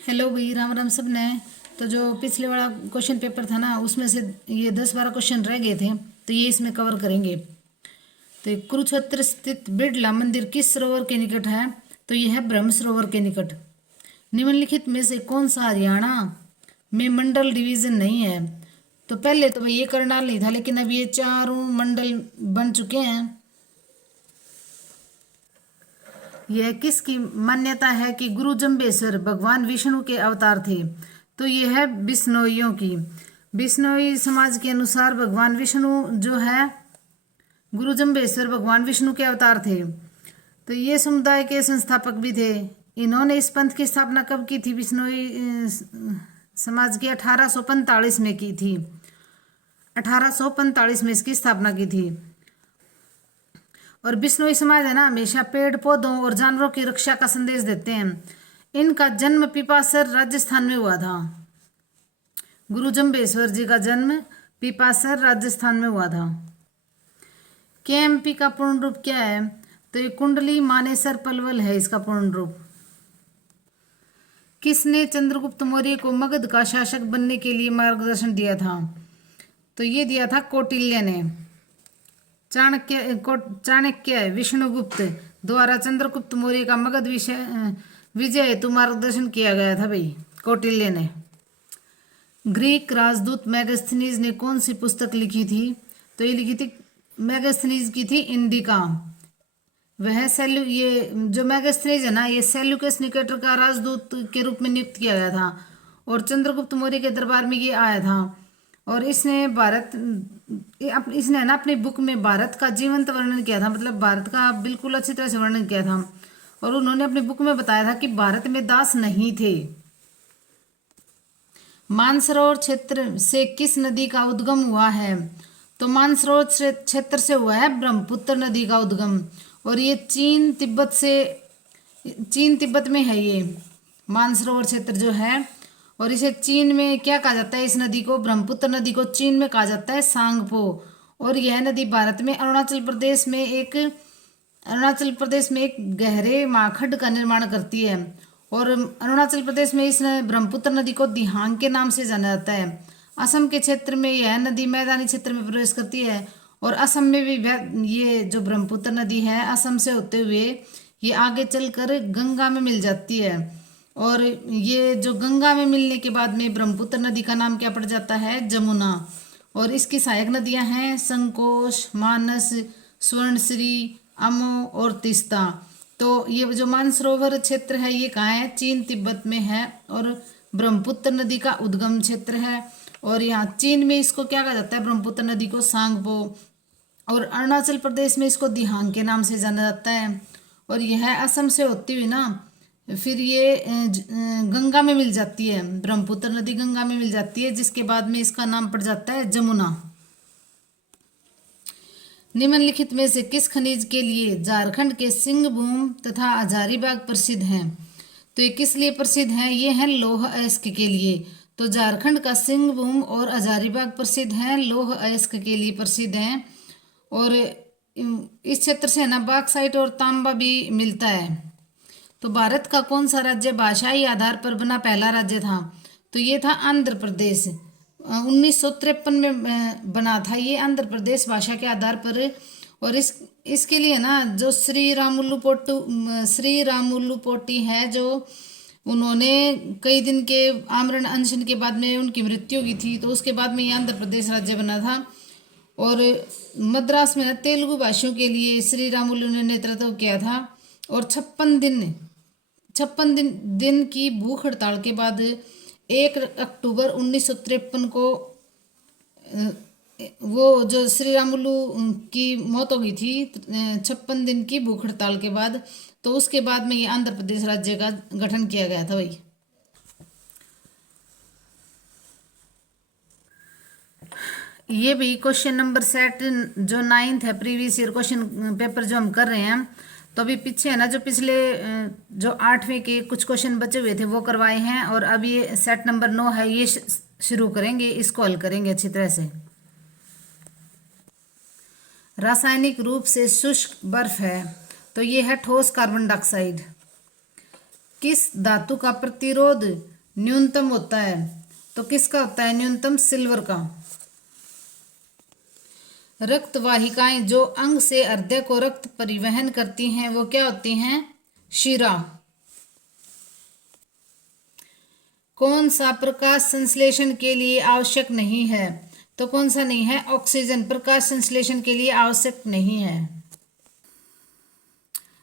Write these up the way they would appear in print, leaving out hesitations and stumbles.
Hello भाई, राम राम सब ने। तो जो पिछले वाला क्वेश्चन पेपर था ना, उसमें से ये 10-12 क्वेश्चन रह गए थे, तो ये इसमें कवर करेंगे। तो ये कुरुक्षेत्र स्थित बिड़ला मंदिर किस सरोवर के निकट है? तो ये है ब्रह्म सरोवर के निकट। निम्नलिखित में से कौन सा हरियाणा में मंडल डिवीजन नहीं है? तो पहले तो भाई ये करनाल नहीं था, लेकिन अब ये चारों मंडल बन चुके हैं। यह किसकी मान्यता है कि गुरु जम्बेश्वर भगवान विष्णु के अवतार थे? तो यह है बिश्नोइयों की। बिश्नोई समाज के अनुसार भगवान विष्णु जो है, गुरु जम्बेश्वर भगवान विष्णु के अवतार थे। तो ये समुदाय के संस्थापक भी थे। इन्होंने इस पंथ की स्थापना कब की थी? बिश्नोई समाज की 1845 में की थी। 1845 में इसकी स्थापना की थी। और बिश्नोई समाज है ना, हमेशा पेड़ पौधों और जानवरों की रक्षा का संदेश देते हैं। इनका जन्म पीपासर राजस्थान में हुआ था। गुरु जम्बेश्वर जी का जन्म पीपासर राजस्थान में हुआ था। केएमपी का पूर्ण रूप क्या है? तो ये कुंडली मानेसर पलवल है इसका पूर्ण रूप। किसने चंद्रगुप्त मौर्य को मगध का शासक बनने के लिए मार्गदर्शन दिया था? तो ये दिया था कौटिल्य ने। चाणक्य विष्णुगुप्त द्वारा चंद्रगुप्त मौर्य का मगध विजय हेतु मार्गदर्शन किया गया था भाई, कौटिल्य ने। ग्रीक राजदूत मैगस्थनीज ने कौन सी पुस्तक लिखी थी? तो ये लिखी थी, मैगस्थनीज की थी इंडिका। वह ये जो मैगस्थनीज है ना, ये सेल्यूकस निकेटर का राजदूत के रूप में नियुक्त किया गया था, और चंद्रगुप्त मौर्य के दरबार में ये आया था। और इसने ना अपनी बुक में भारत का जीवंत वर्णन किया था, मतलब भारत का बिल्कुल अच्छी तरह से वर्णन किया था। और उन्होंने अपनी बुक में बताया था कि भारत में दास नहीं थे। मानसरोवर क्षेत्र से किस नदी का उद्गम हुआ है? तो मानसरोवर क्षेत्र से हुआ है ब्रह्मपुत्र नदी का उद्गम। और ये चीन तिब्बत में है ये मानसरोवर क्षेत्र जो है। और इसे चीन में क्या कहा जाता है? इस नदी को, ब्रह्मपुत्र नदी को चीन में कहा जाता है सांगपो। और यह नदी भारत में अरुणाचल प्रदेश में एक गहरे माखड का निर्माण करती है। और अरुणाचल प्रदेश में इस ब्रह्मपुत्र नदी को दिहांग के नाम से जाना जाता है। असम के क्षेत्र में यह नदी मैदानी क्षेत्र में प्रवेश करती है। और असम में भी ये जो ब्रह्मपुत्र नदी है, असम से होते हुए ये आगे चलकर गंगा में मिल जाती है। और ये जो गंगा में मिलने के बाद में ब्रह्मपुत्र नदी का नाम क्या पड़ जाता है? जमुना। और इसकी सहायक नदियां हैं संकोश, मानस, स्वर्णश्री, अमो और तीस्ता। तो ये जो मानसरोवर क्षेत्र है ये कहाँ है? चीन तिब्बत में है। और ब्रह्मपुत्र नदी का उद्गम क्षेत्र है। और यहाँ चीन में इसको क्या कहा जाता है? ब्रह्मपुत्र नदी को सांगपो। और अरुणाचल प्रदेश में इसको दिहांग के नाम से जाना जाता है। और यह असम से होती हुई ना फिर ये गंगा में मिल जाती है। ब्रह्मपुत्र नदी गंगा में मिल जाती है, जिसके बाद में इसका नाम पड़ जाता है जमुना। निम्नलिखित में से किस खनिज के लिए झारखंड के सिंहभूम तथा हजारीबाग प्रसिद्ध हैं? तो ये किस लिए प्रसिद्ध हैं? ये है लौह अयस्क के लिए। तो झारखंड का सिंहभूम और हजारीबाग प्रसिद्ध हैं, लौह अयस्क के लिए प्रसिद्ध हैं। और इस क्षेत्र से ना बॉक्साइट और तांबा भी मिलता है। तो भारत का कौन सा राज्य भाषाई आधार पर बना पहला राज्य था? तो ये था आंध्र प्रदेश। 1953 में बना था ये आंध्र प्रदेश भाषा के आधार पर। और इसके लिए ना जो श्री रामुलु पोटी है, जो उन्होंने कई दिन के आमरण अनशन के बाद में उनकी मृत्यु की थी, तो उसके बाद में ये आंध्र प्रदेश राज्य बना था। और मद्रास में तेलुगु भाषियों के लिए श्री रामुलु ने नेतृत्व किया था। और 56 दिन की भूख हड़ताल के बाद 1 अक्टूबर 1953 को वो जो श्री रामुलु की मौत हो गई थी 56 दिन की भूख हड़ताल के बाद। तो उसके बाद में ये आंध्र प्रदेश राज्य का गठन किया गया था भाई। ये भी क्वेश्चन नंबर सेट जो 9th है, प्रीवियस ईयर क्वेश्चन पेपर जो हम कर रहे हैं। तो अभी पीछे है ना, जो पिछले जो 8वें के कुछ क्वेश्चन बचे हुए थे वो करवाए हैं। और अब ये सेट नंबर 9 है, ये शुरू करेंगे, इसको हल करेंगे अच्छी तरह से। रासायनिक रूप से शुष्क बर्फ है, तो ये है ठोस कार्बन डाइऑक्साइड। किस धातु का प्रतिरोध न्यूनतम होता है? तो किसका होता है न्यूनतम? सिल्वर का। रक्त वाहिकाएं जो अंग से हृदय को रक्त परिवहन करती हैं वो क्या होती हैं? शिरा। कौन सा प्रकाश संश्लेषण के लिए आवश्यक नहीं है? तो कौन सा नहीं है? ऑक्सीजन प्रकाश संश्लेषण के लिए आवश्यक नहीं है।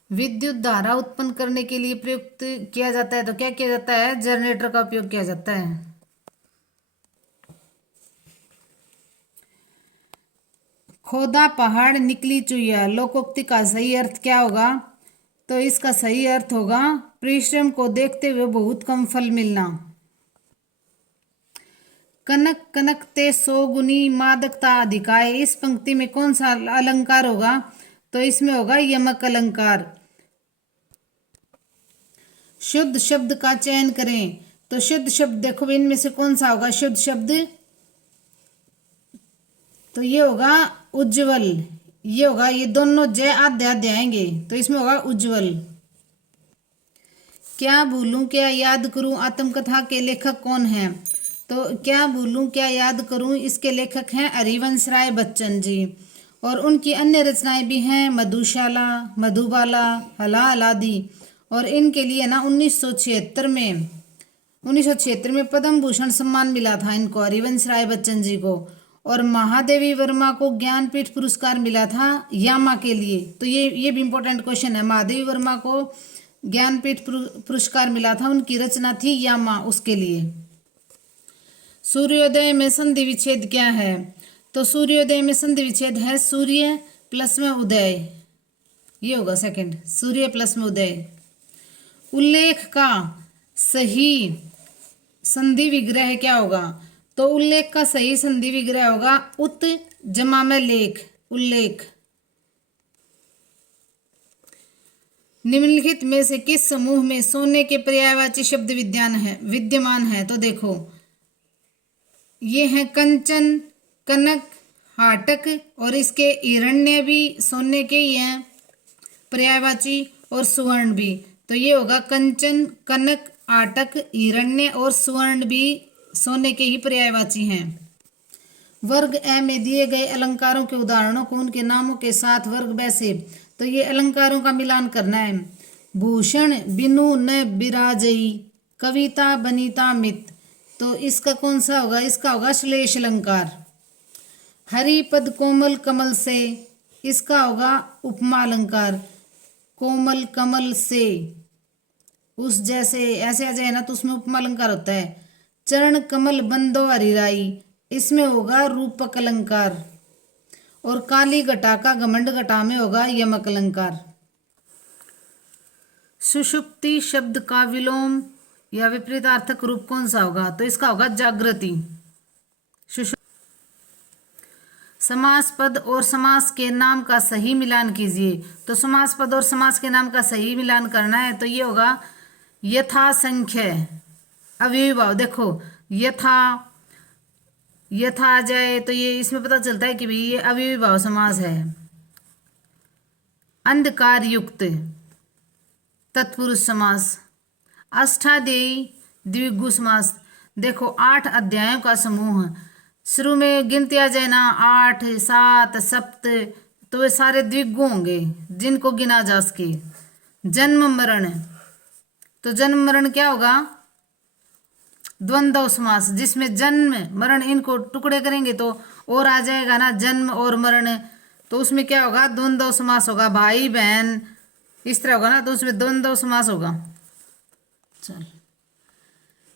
विद्युत धारा उत्पन्न करने के लिए प्रयुक्त किया जाता है तो क्या किया जाता है? जनरेटर का उपयोग किया जाता है। खोदा पहाड़ निकली चुईया लोकोक्ति का सही अर्थ क्या होगा? तो इसका सही अर्थ होगा परिश्रम को देखते हुए बहुत कम फल मिलना। कनक कनकते सौ गुनी मादकता अधिकाय, इस पंक्ति में कौन सा अलंकार होगा? तो इसमें होगा यमक अलंकार। शुद्ध शब्द का चयन करें तो शुद्ध शब्द देखो इनमें से कौन सा होगा शुद्ध शब्द? तो ये होगा उज्जवल। ये होगा, ये दोनों जय आद्य आद्य आएंगे तो इसमें होगा उज्जवल। क्या भूलूं क्या याद करूं आत्मकथा के लेखक कौन हैं? तो क्या भूलूं क्या याद करूं इसके लेखक हैं हरिवंश राय बच्चन जी। और उनकी अन्य रचनाएं भी हैं मधुशाला, मधुबाला, हलाल आदि। और इनके लिए ना 1976 में पद्म भूषण सम्मान मिला था इनको, हरिवंश राय बच्चन जी को। और महादेवी वर्मा को ज्ञानपीठ पुरस्कार मिला था यामा के लिए। तो ये भी इंपॉर्टेंट क्वेश्चन है। महादेवी वर्मा को ज्ञानपीठ पुरस्कार मिला था, उनकी रचना थी यामा, उसके लिए। सूर्योदय में संधि विच्छेद क्या है? तो सूर्योदय में संधि विच्छेद है सूर्य प्लस में उदय। ये होगा सेकंड, सूर्य प्लस में उदय। उल्लेख का सही संधि विग्रह क्या होगा? तो उल्लेख का सही संधि विग्रह होगा उत जमा में लेख, उल्लेख। निम्नलिखित में से किस समूह में सोने के पर्यायवाची शब्द विद्यमान है? तो देखो ये है कंचन, कनक, हाटक और इसके हिरण्य भी सोने के ही हैं पर्यायवाची, और सुवर्ण भी। तो ये होगा कंचन, कनक, आटक, हिरण्य और सुवर्ण भी सोने के ही पर्यायवाची हैं। वर्ग ए में दिए गए अलंकारों के उदाहरणों को उनके नामों के साथ वर्ग ब से, तो ये अलंकारों का मिलान करना है। भूषण बिनु न बिराजई, कविता बनीता मित। तो इसका कौन सा होगा? इसका होगा श्लेष अलंकार। हरिपद कोमल कमल से, इसका होगा उपमा अलंकार। कोमल कमल से, उस जैसे ऐसे आ जाए ना तो उसमें उपमा अलंकार होता है। चरण कमल बंदो हरिराई, इसमें होगा रूपक अलंकार। और काली घटा का घमंड घटा में होगा यमक अलंकार। सुषुप्ति शब्द का विलोम या विपरीतार्थक रूप कौन सा होगा? तो इसका होगा जागृति। समास पद और समास के नाम का सही मिलान कीजिए। तो समास पद और समास के नाम का सही मिलान करना है तो ये होगा यथा संख्य अव्ययीभाव। देखो यथा यथा आ जाए तो ये इसमें पता चलता है कि भाई ये अव्ययीभाव समास है। अंधकार युक्त तत्पुरुष समास। अष्टाध्यायी द्विगु समास। देखो 8 अध्यायों का समूह, शुरू में गिनती आ जाए ना 8, 7, सप्त, तो वे सारे द्विगु होंगे जिनको गिना जा सके। जन्म मरण, तो जन्म मरण क्या होगा? द्वंद्व समास, जिसमें जन्म मरण इनको टुकड़े करेंगे तो और आ जाएगा ना जन्म और मरण, तो उसमें क्या होगा? द्वंद्व समास होगा। भाई बहन इस तरह होगा ना तो उसमें द्वंद्व समास होगा। चल,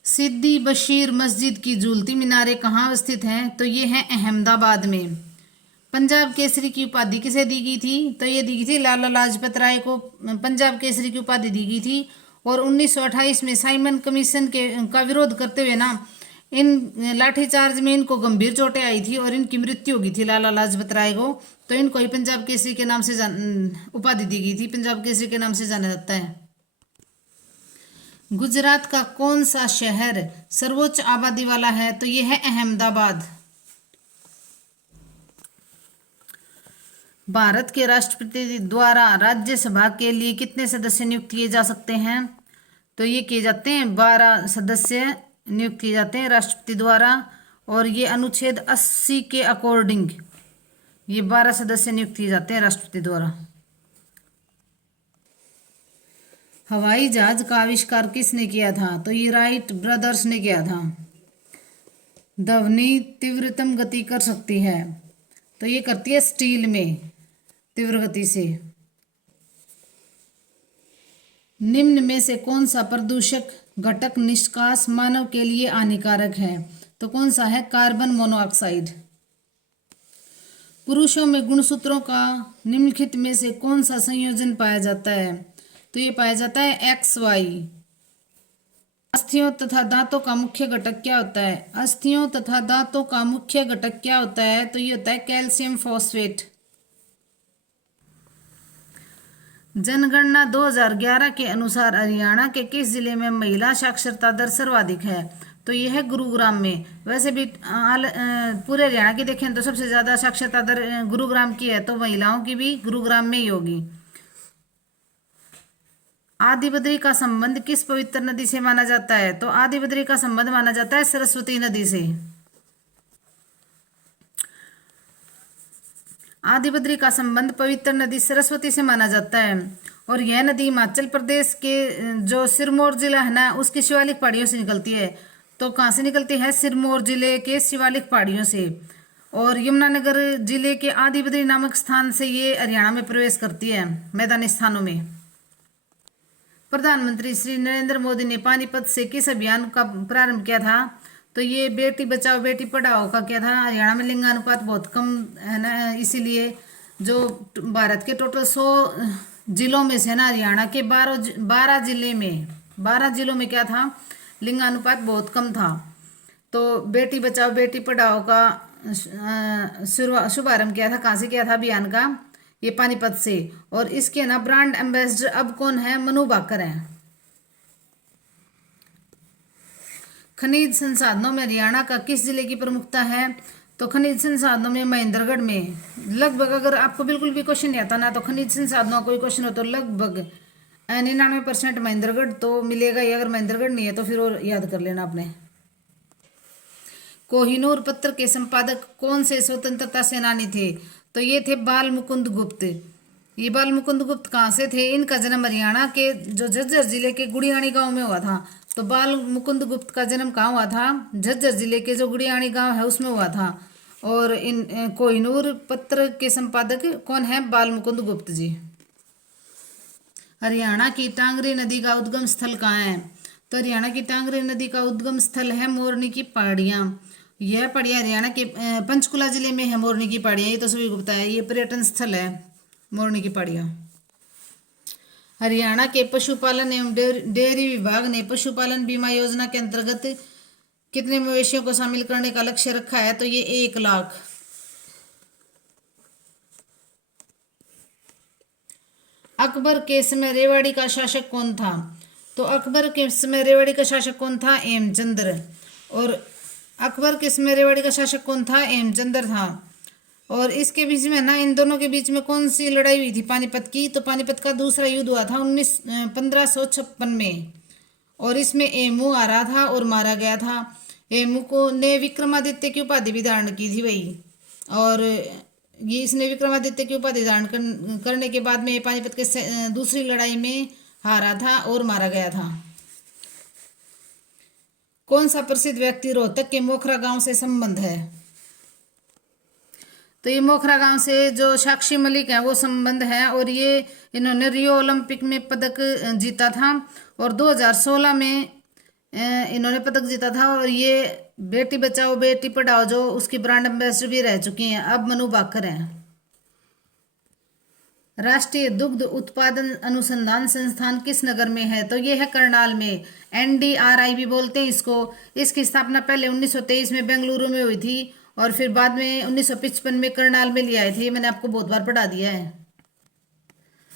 सिद्दी बशीर मस्जिद की झूलती मीनारें कहाँ स्थित हैं? तो ये है अहमदाबाद में। पंजाब केसरी की उपाधि किसे दी गई थी? तो ये दी गई थी लाला लाजपत राय को पंजाब केसरी की उपाधि दी गई थी। और 1928 में साइमन कमीशन का विरोध करते हुए ना इन लाठीचार्ज में इनको गंभीर चोटें आई थी और इनकी मृत्यु हो गई थी लाला लाजपत राय को। तो इनको ही पंजाब केसरी के नाम से उपाधि दी गई थी, पंजाब केसरी के नाम से जाना जाता है। गुजरात का कौन सा शहर सर्वोच्च आबादी वाला है? तो यह है अहमदाबाद। भारत के राष्ट्रपति द्वारा राज्यसभा के लिए कितने सदस्य नियुक्त किए जा सकते हैं? तो ये किए जाते हैं, 12 सदस्य नियुक्त किए जाते हैं राष्ट्रपति द्वारा। और ये अनुच्छेद 80 के अकॉर्डिंग ये 12 सदस्य नियुक्त किए जाते हैं राष्ट्रपति द्वारा। हवाई जहाज का आविष्कार किसने किया था? तो ये राइट ब्रदर्स ने किया था। ध्वनि तीव्रतम गति कर सकती है, तो ये करती है स्टील में तीव्र गति से। निम्न में से कौन सा प्रदूषक घटक निष्कास मानव के लिए हानिकारक है? तो कौन सा है? Carbon monoxide. पुरुषों में गुणसूत्रों का निम्नलिखित में से कौन सा संयोजन पाया जाता है? तो ये पाया जाता है XY। अस्थियों तथा दांतों का मुख्य घटक क्या होता है? अस्थियों तथा दांतों का मुख्य घटक क्या होता है? तो ये होता है कैल्शियम फॉस्फेट। जनगणना 2011 के अनुसार हरियाणा के किस जिले में महिला साक्षरता दर सर्वाधिक है? तो यह है गुरुग्राम में। वैसे भी पूरे हरियाणा की देखें तो सबसे ज्यादा साक्षरता दर गुरुग्राम की है, तो महिलाओं की भी गुरुग्राम में ही होगी। आदि बद्री का संबंध किस पवित्र नदी से माना जाता है? तो आदि बद्री का संबंध माना जाता है सरस्वती नदी से। आदि बद्री का संबंध पवित्र नदी सरस्वती से माना जाता है। और यह नदी हिमाचल प्रदेश के जो सिरमौर जिला है ना, उसकी शिवालिक पहाड़ियों से निकलती है। तो कहाँ से निकलती है? सिरमौर जिले के शिवालिक पहाड़ियों से। और यमुनानगर जिले के आदि बद्री नामक स्थान से ये हरियाणा में प्रवेश करती है, मैदानी स्थानों में। प्रधानमंत्री श्री नरेंद्र मोदी ने पानीपत से किस अभियान का प्रारंभ किया था? तो ये बेटी बचाओ बेटी पढ़ाओ का किया था। हरियाणा में लिंगानुपात बहुत कम है ना, इसीलिए जो भारत के टोटल 100 जिलों में से ना, हरियाणा के 12 जिलों में क्या था? लिंगानुपात बहुत कम था। तो बेटी बचाओ बेटी पढ़ाओ का शुभारंभ किया था। कहाँ से किया था अभियान का? ये पानीपत से। और इसके ना ब्रांड एम्बेसडर अब कौन है? मनु भाकर हैं। खनिज संसाधनों में हरियाणा का किस जिले की प्रमुखता है? तो खनिज संसाधनों में महेंद्रगढ़ में लगभग, अगर आपको बिल्कुल भी क्वेश्चन नहीं आता ना, तो खनिज संसाधनों कोई क्वेश्चन हो तो लगभग 99% महेंद्रगढ़ तो मिलेगा ही। अगर महेंद्रगढ़ नहीं है तो फिर और याद कर लेना आपने। कोहिनूर पत्र के संपादक कौन से स्वतंत्रता सेनानी थे? तो ये थे बाल मुकुंद गुप्त। ये बाल मुकुंद गुप्त कहाँ से थे? इनका जन्म हरियाणा के जो झज्जर जिले के गुड़ियाणी गांव में हुआ था। तो बाल मुकुंद गुप्त का जन्म कहाँ हुआ था? झज्जर जिले के जो गुड़ियाणी गांव है उसमें हुआ था। और इन कोहिनूर पत्र के संपादक कौन है? बाल मुकुंद गुप्त जी। हरियाणा की टांगरी नदी का उद्गम स्थल कहाँ है? तो हरियाणा की टांगरी नदी का उद्गम स्थल है मोरनी की पहाड़ियाँ। यह पहाड़ियाँ हरियाणा के पंचकुला जिले में है। मोरनी की पहाड़ियाँ ये तो सभी को पता है, ये पर्यटन स्थल है मोरनी की पहाड़ियाँ। हरियाणा के पशुपालन एवं डेयरी विभाग ने पशुपालन बीमा योजना के अंतर्गत कितने मवेशियों को शामिल करने का लक्ष्य रखा है? तो ये 1 लाख। अकबर के समय रेवाड़ी का शासक कौन था? तो अकबर के समय रेवाड़ी का शासक कौन था? हेमचंद्र। और अकबर के समय रेवाड़ी का शासक कौन था? हेमचंद्र था। और इसके बीच में ना, इन दोनों के बीच में कौन सी लड़ाई हुई थी? पानीपत की। तो पानीपत का दूसरा युद्ध हुआ था 1556 में। और इसमें हेमू हारा था और मारा गया था। हेमू को ने विक्रमादित्य की उपाधि भी धारण की थी भाई। और ये इसने विक्रमादित्य की उपाधि धारण करने के बाद में पानीपत के दूसरी लड़ाई में हारा था और मारा गया था। कौन सा प्रसिद्ध व्यक्ति रोहतक के मोखरा गांव से संबंध है? तो ये मोखरा गांव से जो साक्षी मलिक है वो संबंध है। और ये इन्होंने रियो ओलंपिक में पदक जीता था। और 2016 में इन्होंने पदक जीता था। और ये बेटी बचाओ बेटी पढ़ाओ जो उसकी ब्रांड एम्बेसडर भी रह चुकी हैं। अब मनु भाकर हैं। राष्ट्रीय दुग्ध उत्पादन अनुसंधान संस्थान किस नगर में है? तो ये है करनाल में। NDRI भी बोलते हैं इसको। इसकी स्थापना पहले 1923 में बेंगलुरु में हुई थी और फिर बाद में 1955 में करनाल में ले आए थे। ये मैंने आपको बहुत बार पढ़ा दिया है।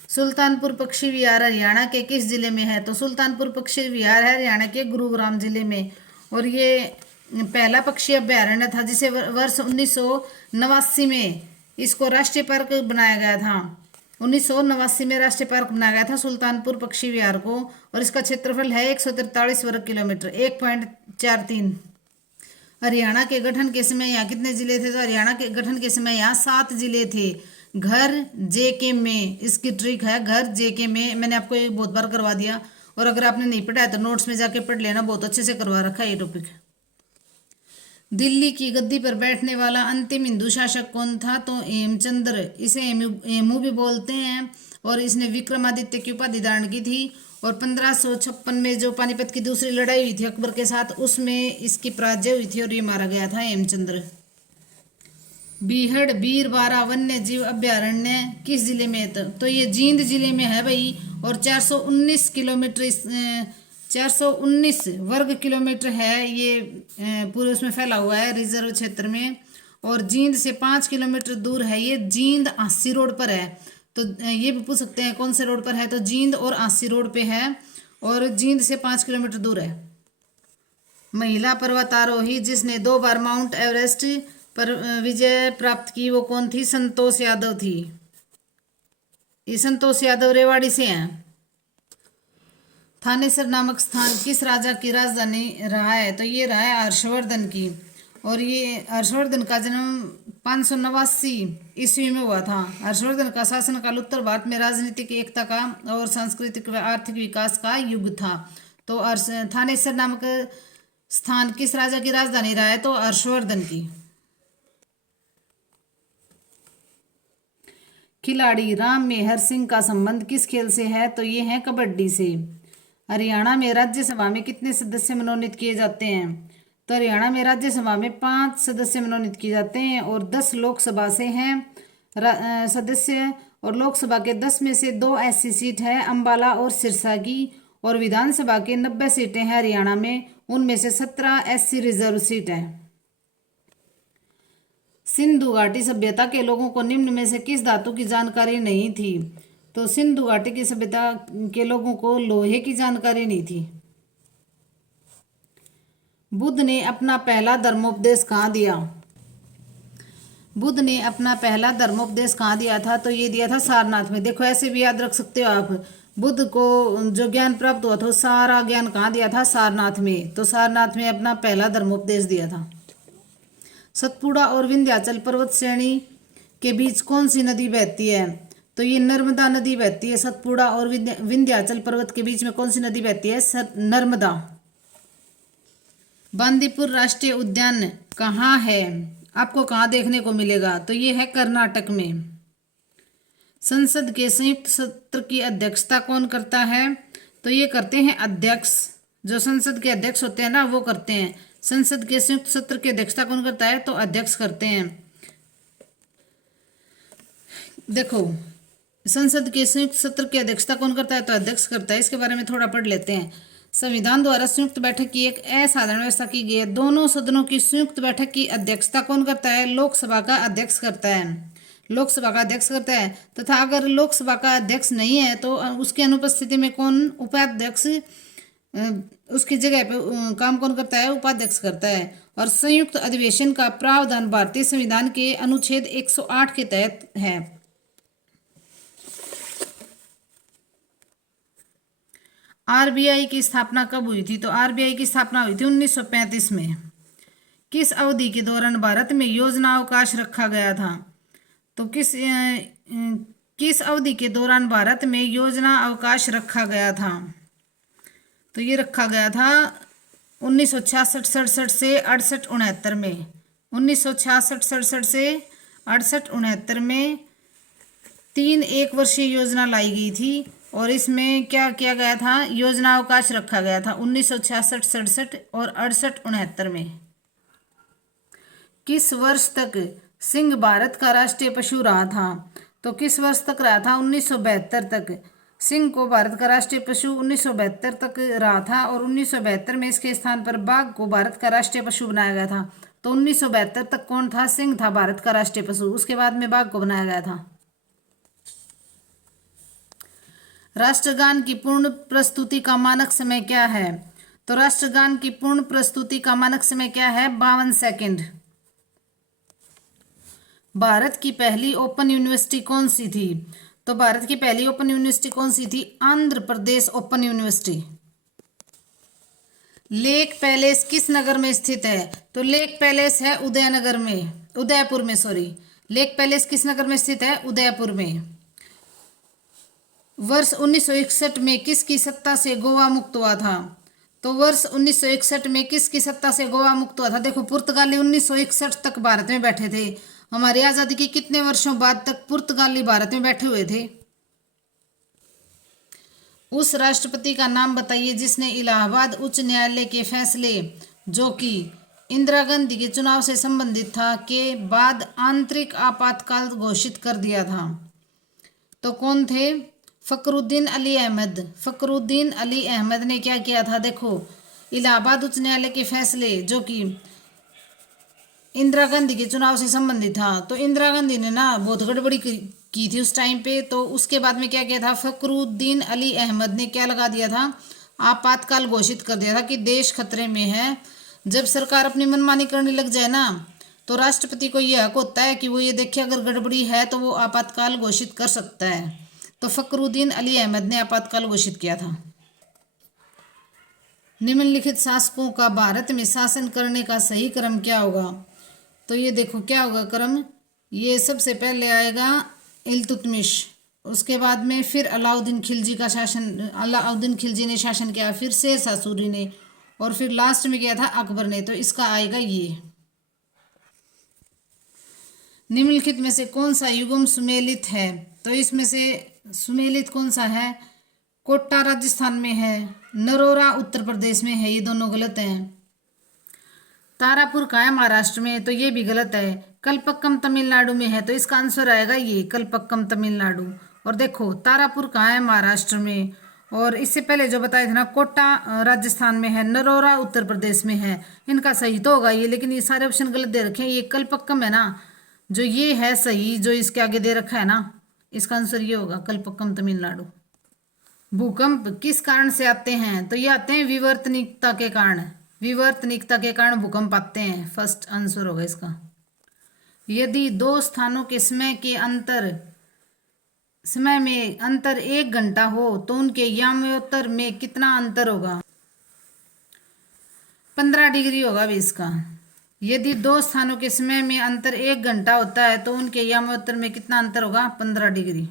सुल्तानपुर पक्षी विहार हरियाणा के किस जिले में है? तो सुल्तानपुर पक्षी विहार है हरियाणा के गुरुग्राम जिले में। और ये पहला पक्षी अभ्यारण्य था जिसे वर्ष 1989 में इसको राष्ट्रीय पार्क बनाया गया था। 1989 में राष्ट्रीय पार्क बनाया गया था सुल्तानपुर पक्षी विहार को, और इसका क्षेत्रफल है 143 वर्ग किलोमीटर, 1.43। हरियाणा के गठन के समय यहाँ कितने जिले थे? तो हरियाणा के गठन के समय यहाँ 7 जिले थे। घर जे के में, इसकी ट्रिक है घर जे के में, मैंने आपको ये बहुत बार करवा दिया, और अगर आपने नहीं पढ़ा है तो नोट्स में जाके पढ़ लेना, बहुत अच्छे से करवा रखा है ये टॉपिक। दिल्ली की गद्दी पर बैठने वाला अंतिम हिंदू शासक कौन था? तो हेमचंद्र, इसे हेमू भी बोलते हैं, और इसने विक्रमादित्य की उपाधि धारण की थी। और 1556 में जो पानीपत की दूसरी लड़ाई हुई थी अकबर के साथ, उसमें इसकी पराजय हुई थी और ये मारा गया था हेमचंद्र। बीहड़ बीरबारा वन्य जीव अभ्यारण्य किस जिले में है? तो ये जींद जिले में है भाई, और 419 किलोमीटर 419 वर्ग किलोमीटर है ये, पूरे उसमें फैला हुआ है रिजर्व क्षेत्र में। और जींद से 5 किलोमीटर दूर है ये, जींद आसी रोड पर है। तो ये भी पूछ सकते हैं कौन से रोड पर है, तो जींद और आसी रोड पे है, और जींद से 5 किलोमीटर दूर है। महिला पर्वतारोही जिसने 2 बार माउंट एवरेस्ट पर विजय प्राप्त की वो कौन थी? संतोष यादव थी। ये संतोष यादव रेवाड़ी से हैं। थानेसर नामक स्थान किस राजा की राजधानी रहा है? तो ये रहा है हर्षवर्धन की, और ये हर्षवर्धन का जन्म 589 ईस्वी में हुआ था। हर्षवर्धन का शासनकाल उत्तर भारत में राजनीतिक एकता का और सांस्कृतिक व आर्थिक विकास का युग था। तो थानेसर नामक स्थान किस राजा की राजधानी रहा है? तो हर्षवर्धन की। खिलाड़ी राम मेहर सिंह का संबंध किस खेल से है? तो ये है कबड्डी से। हरियाणा में राज्यसभा में कितने सदस्य मनोनीत किए जाते हैं? तो हरियाणा में राज्यसभा में 5 सदस्य मनोनीत किए जाते हैं, और 10 लोकसभा से हैं सदस्य, और लोकसभा के 10 में से 2 ऐसी सीट है अंबाला और सिरसा की, और विधानसभा के 90 सीटें हैं हरियाणा में, उनमें से 17 एससी रिजर्व सीट है। सिंधु घाटी सभ्यता के लोगों को निम्न में से किस धातु की जानकारी नहीं थी? तो सिंधु घाटी की सभ्यता के लोगों को लोहे की जानकारी नहीं थी। बुद्ध ने अपना पहला धर्मोपदेश कहाँ दिया? बुद्ध ने अपना पहला धर्मोपदेश कहाँ दिया था? तो ये दिया था सारनाथ में। देखो ऐसे भी याद रख सकते हो आप, बुद्ध को जो ज्ञान प्राप्त हुआ था सारा ज्ञान कहाँ दिया था? सारनाथ में। तो सारनाथ में अपना पहला धर्मोपदेश दिया था। सतपुड़ा और विंध्याचल पर्वत श्रेणी के बीच कौन सी नदी बहती है? तो ये नर्मदा नदी बहती है। सतपुड़ा और विंध्याचल पर्वत के बीच में कौन सी नदी बहती है? नर्मदा। बांदीपुर राष्ट्रीय उद्यान कहाँ है? आपको कहाँ देखने को मिलेगा? तो ये है कर्नाटक में। संसद के संयुक्त सत्र की अध्यक्षता कौन करता है? तो ये करते हैं अध्यक्ष, जो संसद के अध्यक्ष होते हैं ना वो करते हैं। संसद के संयुक्त सत्र की अध्यक्षता कौन करता है? तो अध्यक्ष करते हैं। देखो संसद के संयुक्त सत्र की अध्यक्षता कौन करता है? तो अध्यक्ष करता है। इसके बारे में थोड़ा पढ़ लेते हैं। संविधान द्वारा संयुक्त बैठक की एक असाधारण व्यवस्था की गई है। दोनों सदनों की संयुक्त बैठक की अध्यक्षता कौन करता है? लोकसभा का अध्यक्ष करता है। लोकसभा का अध्यक्ष करता है, तथा अगर लोकसभा का अध्यक्ष नहीं है तो उसकी अनुपस्थिति में कौन उपाध्यक्ष उसकी जगह पे काम कौन करता है? उपाध्यक्ष करता है। और संयुक्त अधिवेशन का प्रावधान भारतीय संविधान के अनुच्छेद 108 के तहत है। आरबीआई की स्थापना कब हुई थी? तो आरबीआई की स्थापना हुई थी 1935 में। किस अवधि के दौरान भारत में योजना अवकाश रखा गया था? तो किस अवधि के दौरान भारत में योजना अवकाश रखा गया था? तो ये रखा गया था 1966-67 से 68-69 में। 1966-67 से 68-69 में 3 एक वर्षीय योजना लाई गई थी, और इसमें क्या किया गया था? योजना अवकाश रखा गया था 1966-67 और 68-69 में। किस वर्ष तक सिंह भारत का राष्ट्रीय पशु रहा था? तो किस वर्ष तक रहा था? 1972 तक। सिंह को भारत का राष्ट्रीय पशु 1972 तक रहा था, और 1972 में इसके स्थान पर बाघ को भारत का राष्ट्रीय पशु बनाया गया था। तो 1972 तक कौन था? सिंह था भारत का राष्ट्रीय पशु। उसके बाद में बाघ को बनाया गया था। राष्ट्रगान की पूर्ण प्रस्तुति का मानक समय क्या है? तो राष्ट्रगान की पूर्ण प्रस्तुति का मानक समय क्या है? 52 सेकंड। भारत की पहली ओपन यूनिवर्सिटी कौन सी थी? तो भारत की पहली ओपन यूनिवर्सिटी कौन सी थी? Andhra Pradesh open university. Lake palace किस नगर में स्थित है? तो लेक पैलेस है उदयनगर में, उदयपुर में, सॉरी। लेक पैलेस किस नगर में स्थित है? उदयपुर में। वर्ष 1961 में किसकी सत्ता से गोवा मुक्त हुआ था? तो वर्ष 1961 में किसकी सत्ता से गोवा मुक्त हुआ था? देखो, पुर्तगाली 1961 तक भारत में बैठे थे। हमारी आजादी के कितने वर्षों बाद तक पुर्तगाली भारत में बैठे हुए थे? उस राष्ट्रपति का नाम बताइए जिसने इलाहाबाद उच्च न्यायालय के फैसले, जो कि इंदिरा गांधी के चुनाव से संबंधित था, के बाद आंतरिक आपातकाल घोषित कर दिया था। तो कौन थे? फकरुद्दीन अली अहमद। फकरुद्दीन अली अहमद ने क्या किया था? देखो, इलाहाबाद उच्च न्यायालय के फैसले, जो कि इंदिरा गांधी के चुनाव से संबंधित था, तो इंदिरा गांधी ने ना बहुत गड़बड़ी की थी उस टाइम पे। तो उसके बाद में क्या किया था? फकरुद्दीन अली अहमद ने क्या लगा दिया था? आपातकाल घोषित कर दिया था कि देश खतरे में है। जब सरकार अपनी मनमानी करने लग जाए ना, तो राष्ट्रपति को यह हक होता है कि वो ये देखे अगर गड़बड़ी है तो वो आपातकाल घोषित कर सकता है। तो फकरुद्दीन अली अहमद ने आपातकाल घोषित किया था। निम्नलिखित शासकों का भारत में शासन करने का सही क्रम क्या होगा? तो ये देखो क्या होगा क्रम। ये सबसे पहले आएगा इल्तुतमिश, उसके बाद में फिर अलाउद्दीन खिलजी का शासन, अलाउद्दीन खिलजी ने शासन किया, फिर शेर शाह सूरी ने, और फिर लास्ट में किया था अकबर ने। तो इसका आएगा ये। निम्नलिखित में से कौन सा युग्म सुमेलित है? तो इसमें से सुमेलित कौन सा है? कोटा राजस्थान में है, नरोरा उत्तर प्रदेश में है, ये दोनों गलत हैं। तारापुर कहाँ है? महाराष्ट्र में, तो ये भी गलत है। कलपक्कम तमिलनाडु में है, तो इसका आंसर आएगा ये कलपक्कम तमिलनाडु। और देखो, तारापुर कहाँ है? महाराष्ट्र में। और इससे पहले जो बताए थे ना, कोटा राजस्थान में है, नरोरा उत्तर प्रदेश में है। इनका सही तो होगा ये, लेकिन ये सारे ऑप्शन गलत दे रखे हैं। ये कलपक्कम है ना, जो ये है सही, जो इसके आगे दे रखा है ना, इसका आंसर ये होगा कलपक्कम तमिलनाडु। भूकंप किस कारण से आते हैं? तो ये आते हैं विवर्तनिकता के कारण। विवर्तनिकता के कारण भूकंप आते हैं, फर्स्ट आंसर होगा इसका। यदि दो स्थानों के समय में अंतर 1 घंटा हो तो उनके याम्योत्तर में कितना अंतर होगा? 15 डिग्री होगा अभी इसका। यदि दो स्थानों के समय में अंतर 1 घंटा होता है तो उनके याम्योत्तर में कितना अंतर होगा? 15 डिग्री।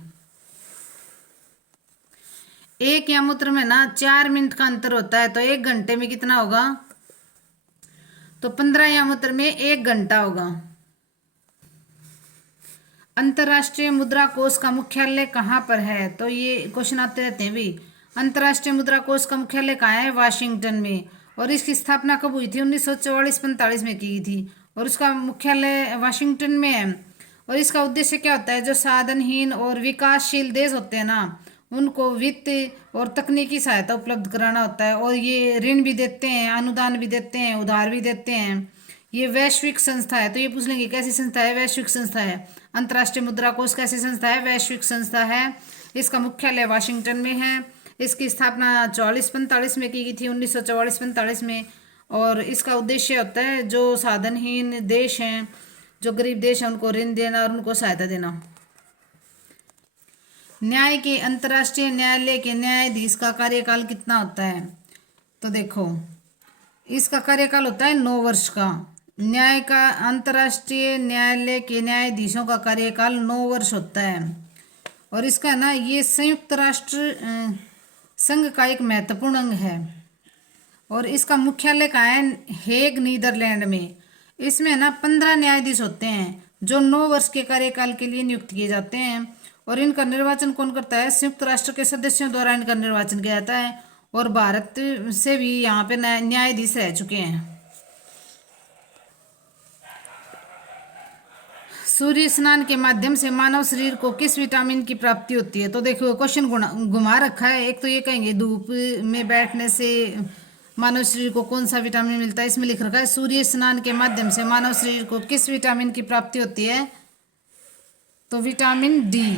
एक यामोत्तर में ना 4 मिनट का अंतर होता है, तो 1 घंटे में कितना होगा? तो 15 यामोत्तर में 1 घंटा होगा। अंतर्राष्ट्रीय मुद्रा कोष का मुख्यालय कहाँ पर है? तो ये क्वेश्चन आते रहते हैं भी। अंतर्राष्ट्रीय मुद्रा कोष का मुख्यालय कहाँ है? वाशिंगटन में। और इसकी स्थापना कब हुई थी? 1944-45 में की गई थी, और उसका मुख्यालय वाशिंगटन में है। और इसका उद्देश्य क्या होता है? जो साधनहीन और विकासशील देश होते हैं ना, उनको वित्त और तकनीकी सहायता उपलब्ध कराना होता है। और ये ऋण भी देते हैं, अनुदान भी देते हैं, उधार भी देते हैं। ये वैश्विक संस्था है। तो ये पूछ लेंगे कैसी संस्था है? वैश्विक संस्था है। अंतर्राष्ट्रीय मुद्रा कोष कैसी संस्था है? वैश्विक संस्था है। इसका मुख्यालय वाशिंगटन में है। इसकी स्थापना 44-45 में की गई थी, 1944-45 में। और इसका उद्देश्य होता है जो साधनहीन देश हैं, जो गरीब देश हैं, उनको ऋण देना और उनको सहायता देना। न्याय के अंतर्राष्ट्रीय न्यायालय के न्यायाधीश का कार्यकाल कितना होता है? तो देखो, इसका कार्यकाल होता है 9 वर्ष का। न्याय का अंतर्राष्ट्रीय न्यायालय के न्यायाधीशों का कार्यकाल 9 वर्ष होता है। और इसका ना ये संयुक्त राष्ट्र संघ का एक महत्वपूर्ण अंग है। और इसका मुख्यालय कहाँ है? हेग, नीदरलैंड में। इसमें ना 15 न्यायाधीश होते हैं जो 9 वर्ष के कार्यकाल के लिए नियुक्त किए जाते हैं। और इनका निर्वाचन कौन करता है? संयुक्त राष्ट्र के सदस्यों द्वारा इनका निर्वाचन किया जाता है। और भारत से भी यहाँ पे न्यायाधीश रह चुके हैं। सूर्य स्नान के माध्यम से मानव शरीर को किस विटामिन की प्राप्ति होती है? तो देखो, क्वेश्चन घुमा रखा है। एक तो ये कहेंगे धूप में बैठने से मानव शरीर को कौन सा विटामिन मिलता है। इसमें लिख रखा है सूर्य स्नान के माध्यम से मानव शरीर को किस विटामिन की प्राप्ति होती है? तो विटामिन डी।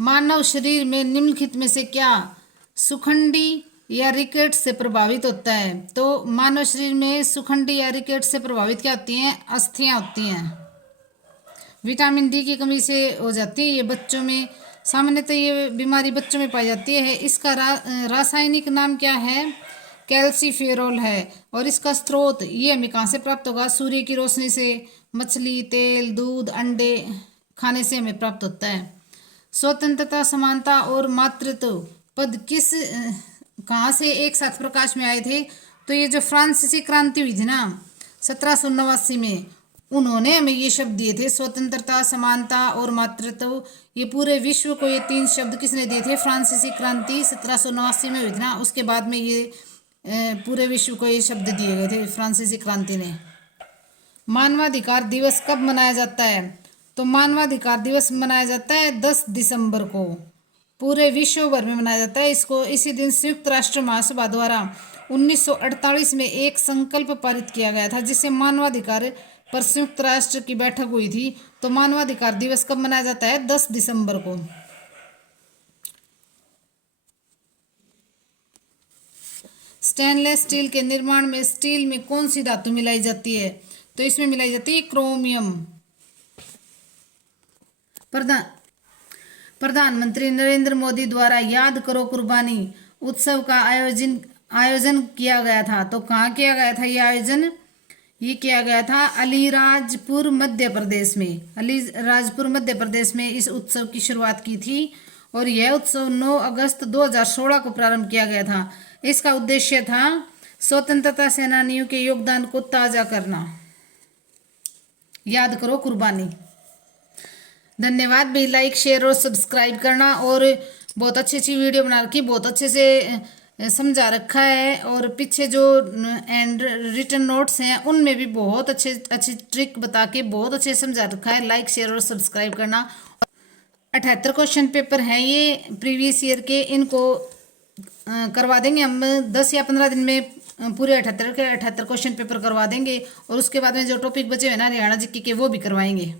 मानव शरीर में निम्नलिखित में से क्या सुखंडी या रिकेट से प्रभावित होता है? तो मानव शरीर में सुखंडी या रिकेट से प्रभावित क्या होती हैं? अस्थियां होती हैं। विटामिन डी की कमी से हो जाती है ये बच्चों में। सामान्यतः ये बीमारी बच्चों में पाई जाती है। इसका रासायनिक नाम क्या है? कैल्सीफेरोल है। और इसका स्रोत ये हमें कहाँ से प्राप्त होगा? सूर्य की रोशनी से, मछली, तेल, दूध, अंडे खाने से हमें प्राप्त होता है। स्वतंत्रता, समानता और मातृत्व पद कहाँ से एक साथ प्रकाश में आए थे? तो ये जो फ्रांसीसी क्रांति हुई थी ना 1789 में, उन्होंने हमें ये शब्द दिए थे, स्वतंत्रता, समानता और मातृत्व। ये पूरे विश्व को ये 3 शब्द किसने दिए थे? फ्रांसीसी क्रांति 1789 में हुई थी ना, उसके बाद में ये पूरे विश्व को ये शब्द दिए गए थे फ्रांसीसी क्रांति ने। मानवाधिकार दिवस कब मनाया जाता है? तो मानवाधिकार दिवस मनाया जाता है 10 दिसंबर को, पूरे विश्व भर में मनाया जाता है इसको। इसी दिन संयुक्त राष्ट्र महासभा द्वारा 1948 में एक संकल्प पारित किया गया था, जिससे मानवाधिकार पर संयुक्त राष्ट्र की बैठक हुई थी। तो मानवाधिकार दिवस कब मनाया जाता है? 10 दिसंबर को। स्टेनलेस स्टील के निर्माण में स्टील में कौन सी धातु मिलाई जाती है? तो इसमें मिलाई जाती है क्रोमियम। प्रधानमंत्री नरेंद्र मोदी द्वारा याद करो कुर्बानी उत्सव का आयोजन किया गया था। तो कहाँ किया गया था ये आयोजन? ये किया गया था अलीराजपुर मध्य प्रदेश में। अलीराजपुर मध्य प्रदेश में इस उत्सव की शुरुआत की थी और यह उत्सव 9 अगस्त 2016 को प्रारंभ किया गया था। इसका उद्देश्य था स्वतंत्रता सेनानियों के योगदान को ताजा करना। याद करो कुर्बानी। धन्यवाद भाई। लाइक, शेयर और सब्सक्राइब करना। और बहुत अच्छी अच्छी वीडियो बना रखी, बहुत अच्छे से समझा रखा है। और पीछे जो एंड रिटन नोट्स हैं उनमें भी बहुत अच्छी ट्रिक बता के बहुत अच्छे समझा रखा है। लाइक, शेयर और सब्सक्राइब करना। 78 क्वेश्चन पेपर हैं ये प्रीवियस ईयर के, इनको करवा देंगे हम 10 या 15 दिन में। पूरे 78 क्वेश्चन पेपर करवा देंगे और उसके बाद में जो टॉपिक बचे हुए ना हरियाणा जीके के वो भी करवाएंगे।